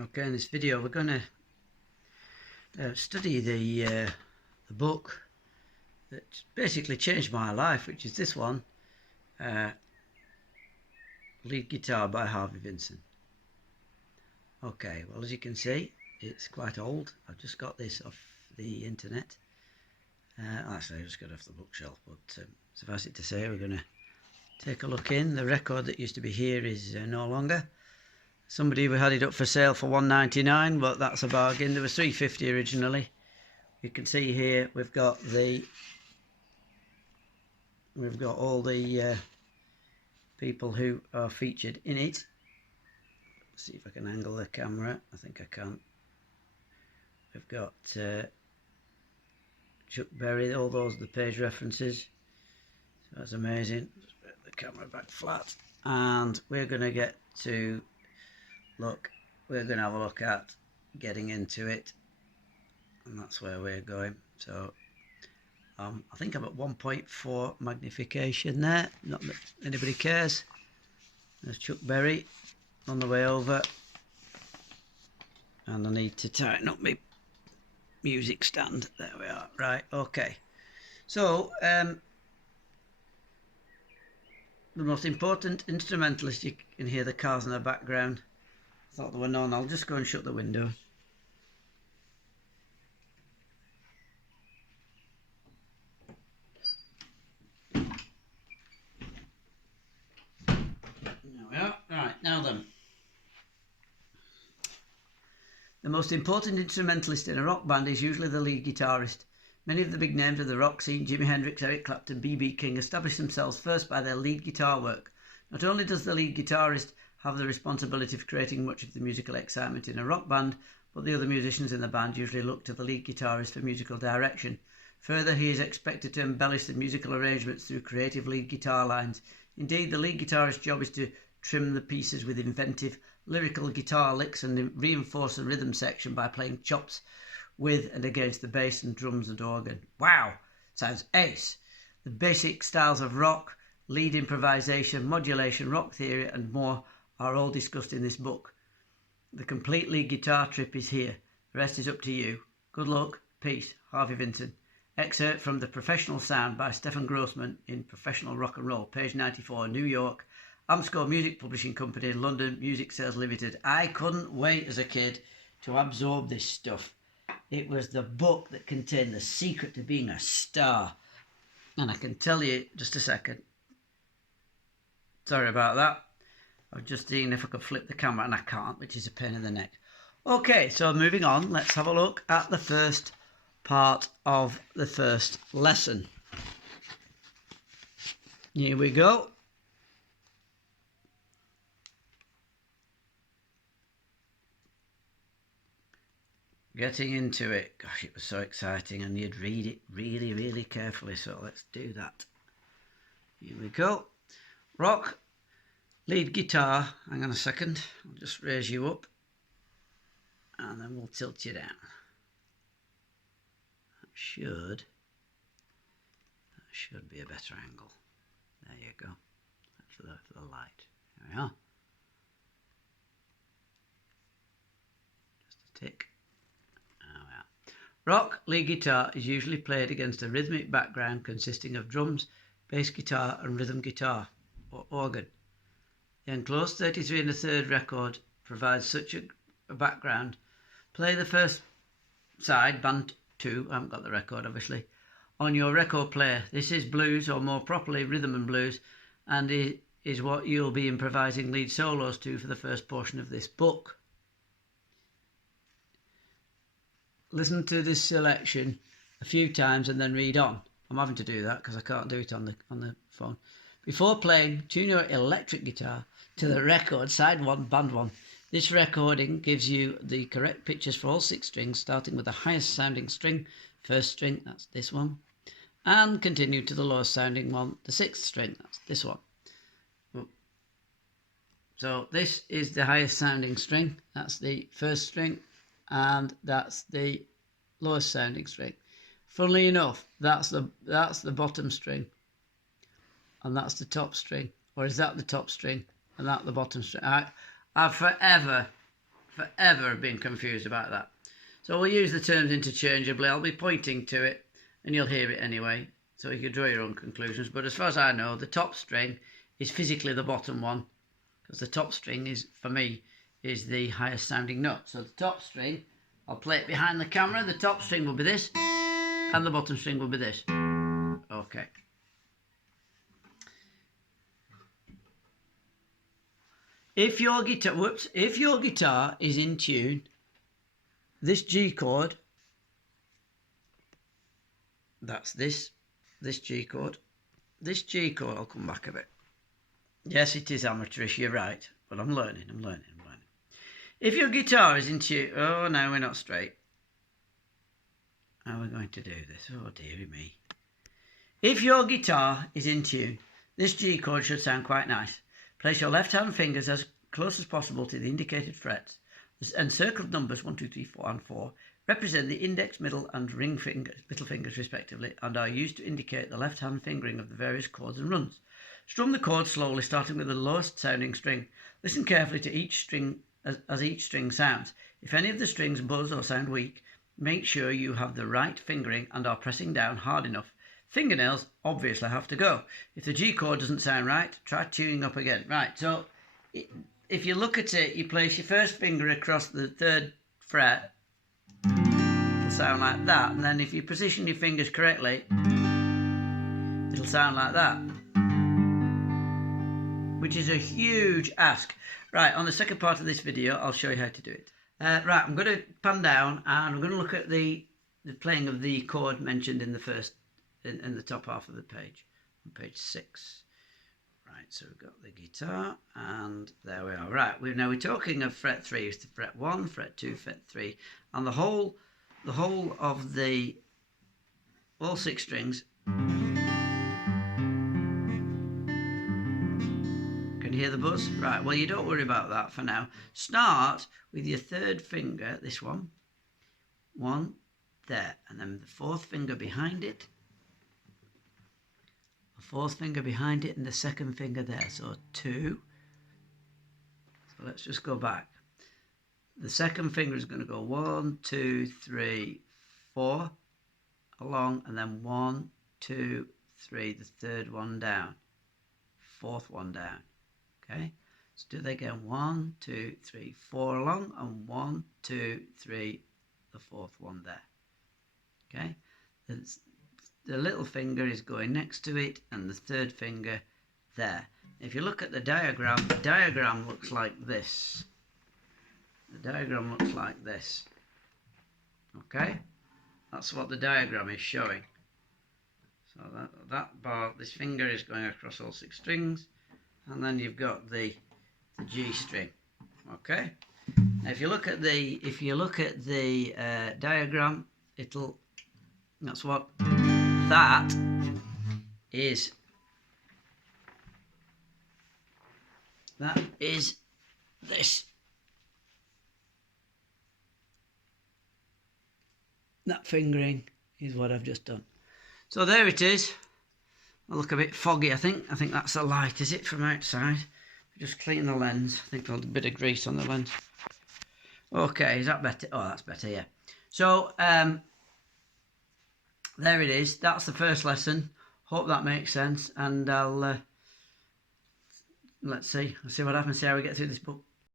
Okay, in this video we're going to study the book that basically changed my life, which is this one, Lead Guitar by Harvey, Vinson. Okay, well, as you can see, it's quite old. I've just got this off the internet. Actually, I just got it off the bookshelf, but suffice it to say, we're going to take a look in. The record that used to be here is no longer. Somebody had it up for sale for $1.99, but that's a bargain. There was $3.50 originally. You can see here we've got all the people who are featured in it. Let's see if I can angle the camera. I think I can. We've got Chuck Berry. All those are the page references. So that's amazing. Just put the camera back flat, and we're going to get to look. We're going to have a look at getting into it, and that's where we're going. So I think I'm at 1.4 magnification there. Not that anybody cares. There's Chuck Berry on the way over, and I need to tighten up my music stand. There we are. Right, okay. So the most important instrumentalist, you can hear the cars in the background. I thought there were none. I'll just go and shut the window. There we are. Right, now then. The most important instrumentalist in a rock band is usually the lead guitarist. Many of the big names of the rock scene, Jimi Hendrix, Eric Clapton, B.B. King, establish themselves first by their lead guitar work. Not only does the lead guitarist have the responsibility for creating much of the musical excitement in a rock band, but the other musicians in the band usually look to the lead guitarist for musical direction. Further, he is expected to embellish the musical arrangements through creative lead guitar lines. Indeed, the lead guitarist's job is to trim the pieces with inventive, lyrical guitar licks and reinforce the rhythm section by playing chops with and against the bass and drums and organ. Wow! Sounds ace! The basic styles of rock, lead improvisation, modulation, rock theory and more are all discussed in this book. The complete lead guitar trip is here. The rest is up to you. Good luck. Peace. Harvey Vinson. Excerpt from The Professional Sound by Stephen Grossman in Professional Rock and Roll, page 94, New York. Amsco Music Publishing Company, London, Music Sales Limited. I couldn't wait as a kid to absorb this stuff. It was the book that contained the secret to being a star. And I can tell you, just a second. Sorry about that. I was just seeing if I could flip the camera, and I can't, which is a pain in the neck. Okay, so moving on, let's have a look at the first part of the first lesson. Here we go. Getting into it. Gosh, it was so exciting, and you'd read it really, really carefully, so let's do that. Here we go. Rock, lead guitar. Hang on a second. I'll just raise you up, and then we'll tilt you down. That should be a better angle. There you go. That's for the light. There we are. Just a tick. Rock lead guitar is usually played against a rhythmic background consisting of drums, bass guitar and rhythm guitar or organ. The enclosed 33 1/3 record provides such a background. Play the first side, band 2, I haven't got the record obviously, on your record player. This is blues, or more properly rhythm and blues, and it is what you'll be improvising lead solos to for the first portion of this book. Listen to this selection a few times and then read on. I'm having to do that because I can't do it on the phone. Before playing, tune your electric guitar to the record, side 1, band 1. This recording gives you the correct pitches for all 6 strings, starting with the highest sounding string, first string, that's this one, and continue to the lowest sounding one, the 6th string, that's this one. So this is the highest sounding string, that's the first string, and that's the lowest sounding string. Funnily enough, that's the bottom string, and that's the top string. Or is that the top string and that the bottom string? I've forever forever have been confused about that. So we'll use the terms interchangeably. I'll be pointing to it and you'll hear it anyway, so you can draw your own conclusions. But as far as I know, the top string is physically the bottom one, because the top string is, for me, is the highest sounding note. So the top string, I'll play it behind the camera. The top string will be this, and the bottom string will be this. Okay. If your guitar is in tune, this G chord, that's this G chord. This G chord, I'll come back a bit. Yes, it is amateurish, you're right, but I'm learning. If your guitar is in tune, oh no, we're not straight. How are we going to do this? Oh dearie me. If your guitar is in tune, this G chord should sound quite nice. Place your left hand fingers as close as possible to the indicated frets, and circled numbers 1, 2, 3, 4 and 4 represent the index, middle and ring fingers, middle fingers respectively, and are used to indicate the left hand fingering of the various chords and runs. Strum the chords slowly, starting with the lowest sounding string. Listen carefully to each string as each string sounds. If any of the strings buzz or sound weak, make sure you have the right fingering and are pressing down hard enough. Fingernails obviously have to go. If the G chord doesn't sound right, try tuning up again. Right, so if you look at it, you place your first finger across the 3rd fret, it'll sound like that, and then if you position your fingers correctly, it'll sound like that, which is a huge ask. Right, on the second part of this video, I'll show you how to do it. Right, I'm going to pan down and I'm going to look at the playing of the chord mentioned in the first, in the top half of the page, on page 6. Right, so we've got the guitar, and there we are. Right, now we're talking of fret 3 is to fret 1, fret 2, fret 3, and the whole of all 6 strings. Can you hear the buzz? Right, well, you don't worry about that for now. Start with your 3rd finger, this one, there, and then the 4th finger behind it, the 4th finger behind it, and the 2nd finger there, so 2. So let's just go back. The 2nd finger is going to go 1, 2, 3, 4 along, and then 1, 2, 3, the 3rd one down, 4th one down. Okay, let's do that again. 1, 2, 3, 4 along, and 1, 2, 3, the 4th one there. Okay, the little finger is going next to it, and the 3rd finger there. If you look at the diagram looks like this. The diagram looks like this. Okay, that's what the diagram is showing. So that bar, this finger is going across all 6 strings, and then you've got the G string. Okay. Now if you look at the diagram, that's what that is. That is this. That fingering is what I've just done. So there it is. I look a bit foggy, I think. I think that's a light, is it, from outside? Just clean the lens. I think a little bit of grease on the lens. Okay, is that better? Oh, that's better, yeah. So, there it is. That's the first lesson. Hope that makes sense. And I'll, let's see. I'll see what happens, see how we get through this book.